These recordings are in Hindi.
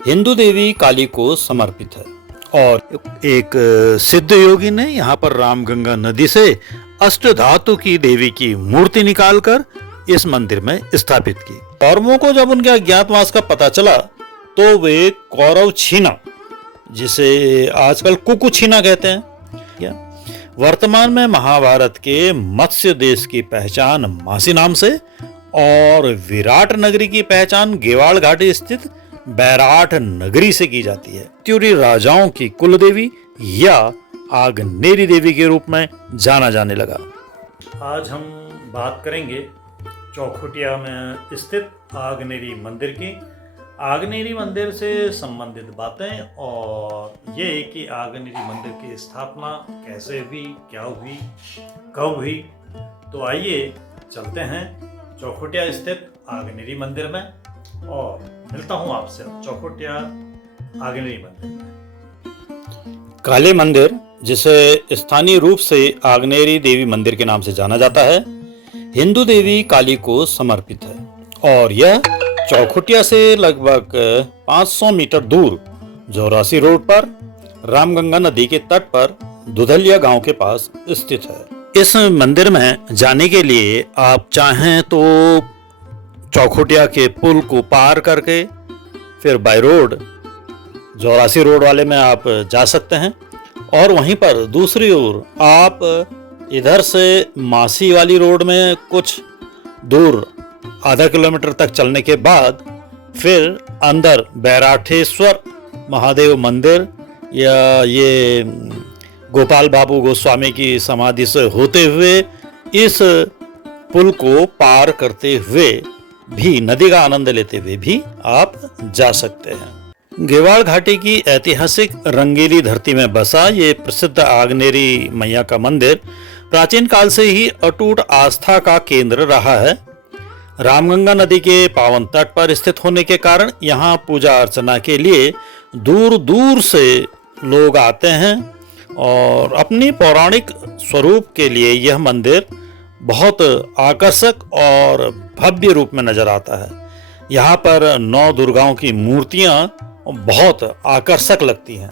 हिंदू देवी काली को समर्पित है। और एक सिद्ध योगी ने यहाँ पर रामगंगा नदी से अष्टधातु की देवी की मूर्ति निकालकर इस मंदिर में स्थापित की। कौरवों को जब उनके अज्ञातवास का पता चला तो वे कौरव छीना, जिसे आजकल कुकुछीना कहते हैं, वर्तमान में महाभारत के मत्स्य देश की पहचान मासी नाम से और विराट नगरी की पहचान गेवाड़ घाटी स्थित बैराट नगरी से की जाती है। कत्यूरी राजाओं की कुल देवी या आग्नेरी देवी के रूप में जाना जाने लगा। आज हम बात करेंगे चौखुटिया में स्थित आग्नेरी मंदिर की। आग्नेरी मंदिर से संबंधित बातें और ये कि आग्नेरी मंदिर की स्थापना कैसे हुई, क्या हुई, कब हुई। तो आइए चलते हैं चौखुटिया स्थित आग्नेरी मंदिर में और मिलता हूँ आपसे चौखुटिया आग्नेरी मंदिर में। काली मंदिर, जिसे स्थानीय रूप से आग्नेरी देवी मंदिर के नाम से जाना जाता है, हिंदू देवी काली को समर्पित है और यह चौखुटिया से लगभग 500 मीटर दूर जौरासी रोड पर रामगंगा नदी के तट पर दुधलिया गांव के पास स्थित है। इस मंदिर में जाने के लिए आप चाहें तो चौखुटिया के पुल को पार करके फिर बाय रोड जौरासी रोड वाले में आप जा सकते हैं और वहीं पर दूसरी ओर आप इधर से मासी वाली रोड में कुछ दूर आधा किलोमीटर तक चलने के बाद फिर अंदर बैराठेश्वर महादेव मंदिर या ये गोपाल बाबू गोस्वामी की समाधि से होते हुए इस पुल को पार करते हुए भी नदी का आनंद लेते हुए भी आप जा सकते हैं। गेवाड़ घाटी की ऐतिहासिक रंगीली धरती में बसा ये प्रसिद्ध आग्नेरी मैया का मंदिर प्राचीन काल से ही अटूट आस्था का केंद्र रहा है। रामगंगा नदी के पावन तट पर स्थित होने के कारण यहाँ पूजा अर्चना के लिए दूर दूर से लोग आते हैं और अपनी पौराणिक स्वरूप के लिए यह मंदिर बहुत आकर्षक और भव्य रूप में नजर आता है। यहाँ पर 9 दुर्गाओं की मूर्तियाँ बहुत आकर्षक लगती हैं।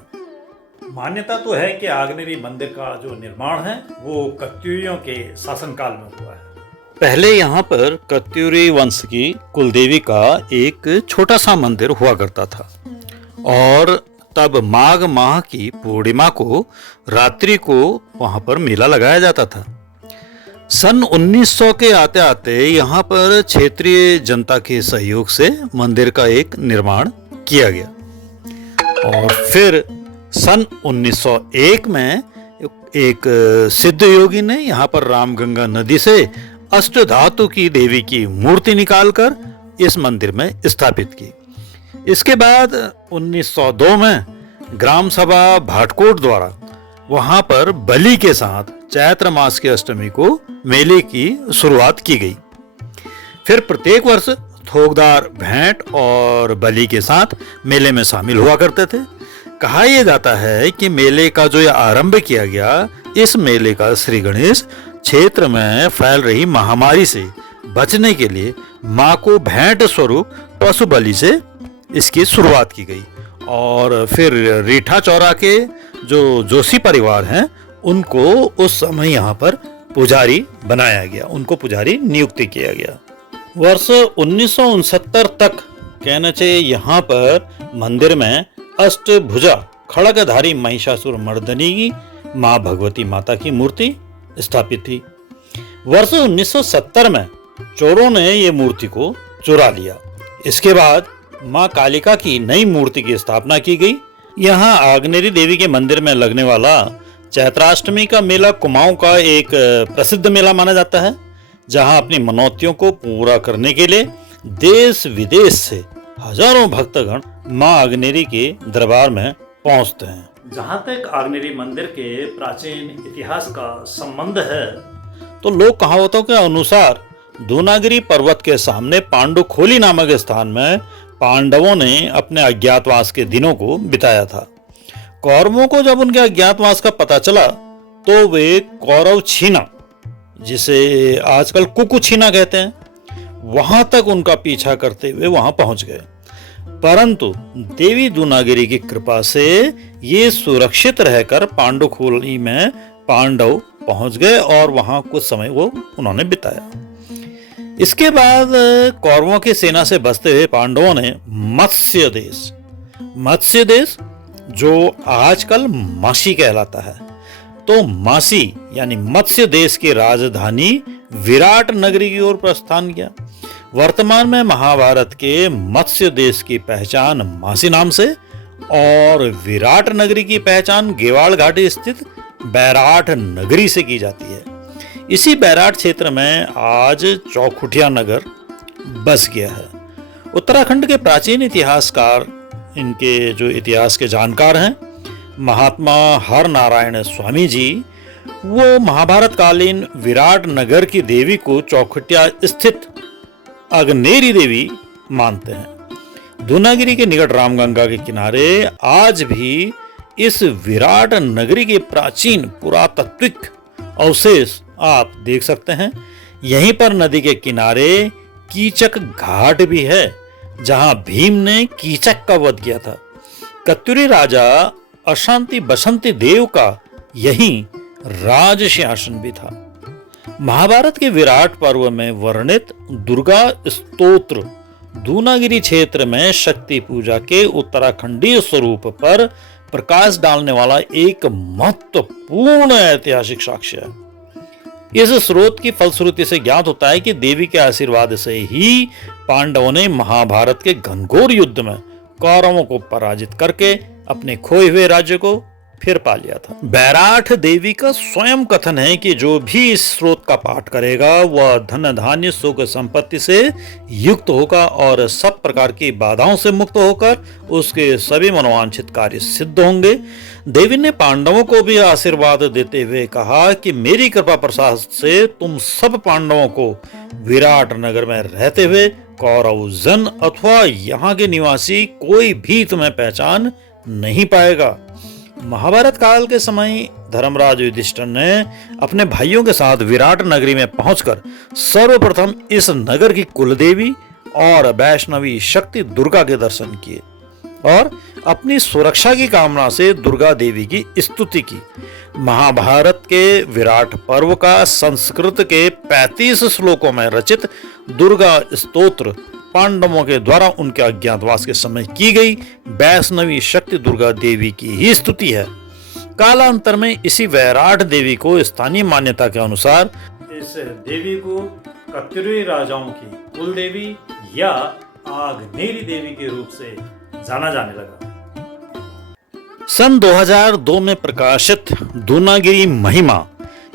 मान्यता तो है कि आग्नेरी मंदिर का जो निर्माण है वो कत्यूरियों के शासनकाल में हुआ है। पहले यहाँ पर कत्यूरी वंश की कुलदेवी का एक छोटा सा मंदिर हुआ करता था और तब माघ माह की पूर्णिमा को रात्रि को वहाँ पर मेला लगाया जाता था। सन 1900 के आते आते यहाँ पर क्षेत्रीय जनता के सहयोग से मंदिर का एक निर्माण किया गया और फिर सन 1901 में एक सिद्ध योगी ने यहाँ पर रामगंगा नदी से अष्टधातु की देवी की मूर्ति निकालकर इस मंदिर में स्थापित की। इसके बाद 1902 में ग्राम सभा भाटकोट द्वारा वहां पर बलि के साथ चैत्र मास की अष्टमी को मेले की शुरुआत की गई। फिर प्रत्येक वर्ष थोकदार भेंट और बलि के साथ मेले में शामिल हुआ करते थे। कहा यह जाता है कि मेले का जो आरंभ किया गया, इस मेले का श्री गणेश क्षेत्र में फैल रही महामारी से बचने के लिए मां को भेंट स्वरूप पशु बलि से इसकी शुरुआत की गई और फिर रीठा चौरा के जो जोशी परिवार हैं उनको उस समय यहाँ पर पुजारी बनाया गया, उनको पुजारी नियुक्ति किया गया। वर्ष 1969 तक कहना चाहिए यहाँ पर मंदिर में अष्टभुजा खड़गधारी महिषासुर मर्दनी की माँ भगवती माता की मूर्ति स्थापित थी। वर्ष 1970 में चोरों ने ये मूर्ति को चुरा लिया। इसके बाद माँ कालिका की नई मूर्ति की स्थापना की गई। यहाँ आग्नेरी देवी के मंदिर में लगने वाला चैत्राष्टमी का मेला कुमाऊं का एक प्रसिद्ध मेला माना जाता है, जहाँ अपनी मनौतियों को पूरा करने के लिए देश विदेश से हजारों भक्तगण माँ आग्नेरी के दरबार में पहुँचते हैं। जहाँ तक आग्नेरी मंदिर के प्राचीन इतिहास का संबंध है तो लोक कहावतों के अनुसार दूनागिरी पर्वत के सामने पांडुखोली नामक स्थान में पांडवों ने अपने अज्ञातवास के दिनों को बिताया था। कौरवों को जब उनके अज्ञातवास का पता चला तो वे कौरव छीना, जिसे आजकल कुकुछीना कहते हैं, वहां तक उनका पीछा करते हुए वहां पहुंच गए। परंतु देवी दूनागिरी की कृपा से ये सुरक्षित रहकर पांडुखोली में पांडव पहुंच गए और वहां कुछ समय वो उन्होंने बिताया। इसके बाद कौरवों की सेना से बचते हुए पांडवों ने मत्स्य देश जो आजकल मासी कहलाता है, तो मासी यानी मत्स्य देश की राजधानी विराट नगरी की ओर प्रस्थान किया। वर्तमान में महाभारत के मत्स्य देश की पहचान मासी नाम से और विराट नगरी की पहचान गेवाल घाटी स्थित बैराट नगरी से की जाती है। इसी बैराट क्षेत्र में आज चौखुटिया नगर बस गया है। उत्तराखंड के प्राचीन इतिहासकार, इनके जो इतिहास के जानकार हैं, महात्मा हर नारायण स्वामी जी, वो महाभारत कालीन विराट नगर की देवी को चौखुटिया स्थित अग्नेरी देवी मानते हैं। दूनागिरी के निकट रामगंगा के किनारे आज भी इस विराट नगरी के प्राचीन पुरातात्विक अवशेष आप देख सकते हैं। यहीं पर नदी के किनारे कीचक घाट भी है, जहां भीम ने कीचक का वध किया था। कत्यूरी राजा अशांति बसंती देव का यहीं राज सिंहासन भी था। महाभारत के विराट पर्व में वर्णित दुर्गा स्तोत्र दूनागिरी क्षेत्र में शक्ति पूजा के उत्तराखंडीय स्वरूप पर प्रकाश डालने वाला एक महत्वपूर्ण ऐतिहासिक साक्ष्य है। इस स्रोत की फलश्रुति से ज्ञात होता है कि देवी के आशीर्वाद से ही पांडवों ने महाभारत के घनघोर युद्ध में कौरवों को पराजित करके अपने खोए हुए राज्य को फिर पा लिया था। बैराठ देवी का स्वयं कथन है कि जो भी इस स्रोत का पाठ करेगा वह धन धान्य सुख संपत्ति से युक्त होगा और सब प्रकार की बाधाओं से मुक्त होकर उसके सभी मनोवांछित कार्य सिद्ध होंगे। देवी ने पांडवों को भी आशीर्वाद देते हुए कहा कि मेरी कृपा प्रसाद से तुम सब पांडवों को विराट नगर में रहते हुए कौरव जन अथवा यहाँ के निवासी कोई भी तुम्हें पहचान नहीं पाएगा। महाभारत काल के समय धर्मराज युधिष्ठिर ने अपने भाइयों के साथ विराट नगरी में पहुंचकर सर्वप्रथम इस नगर की कुलदेवी और वैष्णवी शक्ति दुर्गा के दर्शन किए और अपनी सुरक्षा की कामना से दुर्गा देवी की स्तुति की। महाभारत के विराट पर्व का संस्कृत के 35 श्लोकों में रचित दुर्गा स्तोत्र पांडवों के द्वारा उनके अज्ञातवास के समय की गई वैष्णवी शक्ति दुर्गा देवी की ही स्तुति है। कालांतर में इसी वैराट देवी को स्थानीय मान्यता के अनुसार इस देवी को कत्यूरी राजाओं की कुल देवी या आग्नेरी देवी के रूप से जाना जाने लगा। सन 2002 में प्रकाशित दूनागिरी महिमा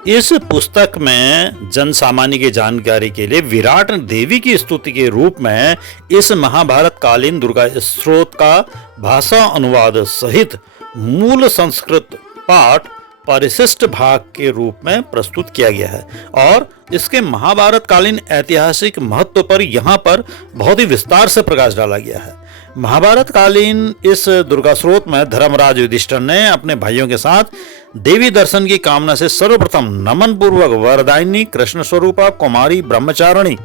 इस पुस्तक में जन सामान्य की जानकारी के लिए विराट देवी की स्तुति के रूप में इस महाभारत कालीन दुर्गा स्त्रोत का भाषा अनुवाद सहित मूल संस्कृत पाठ परिशिष्ट भाग के रूप में प्रस्तुत किया गया है और इसके महाभारत कालीन ऐतिहासिक महत्व पर यहाँ पर बहुत ही विस्तार से प्रकाश डाला गया है। महाभारत कालीन इस दुर्गा स्रोत में धर्मराज युधिष्ठिर ने अपने भाइयों के साथ देवी दर्शन की कामना से सर्वप्रथम नमन पूर्वक वरदायिनी कृष्ण स्वरूपा कुमारी ब्रह्मचारिणी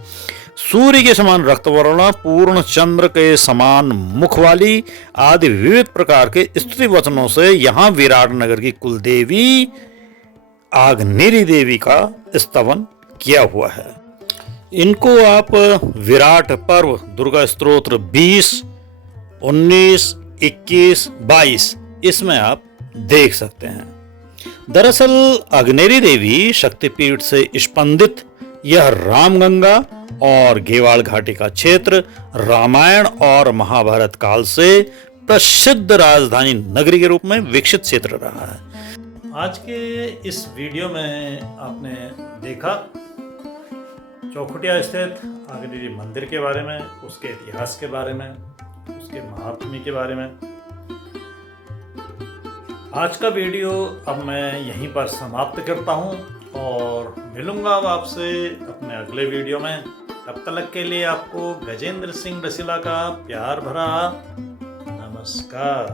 सूर्य के समान रक्तवर्ण पूर्ण चंद्र के समान मुख वाली आदि विविध प्रकार के स्तुति वचनों से यहाँ विराट नगर की कुलदेवी आग्नेरी देवी का स्तवन किया हुआ है। इनको आप विराट पर्व दुर्गा स्तोत्र 20, 19, 21, 22 इसमें आप देख सकते हैं। दरअसल अग्नेरी देवी शक्तिपीठ से स्पंदित यह रामगंगा और गेवाल घाटी का क्षेत्र रामायण और महाभारत काल से प्रसिद्ध राजधानी नगरी के रूप में विकसित क्षेत्र रहा है। आज के इस वीडियो में आपने देखा चौखुटिया स्थित अग्नेरी मंदिर के बारे में, उसके इतिहास के बारे में, उसके महात्म्य के बारे में। आज का वीडियो अब मैं यहीं पर समाप्त करता हूं और मिलूंगा अब आपसे अपने अगले वीडियो में। तब तक के लिए आपको गजेंद्र सिंह रसीला का प्यार भरा नमस्कार।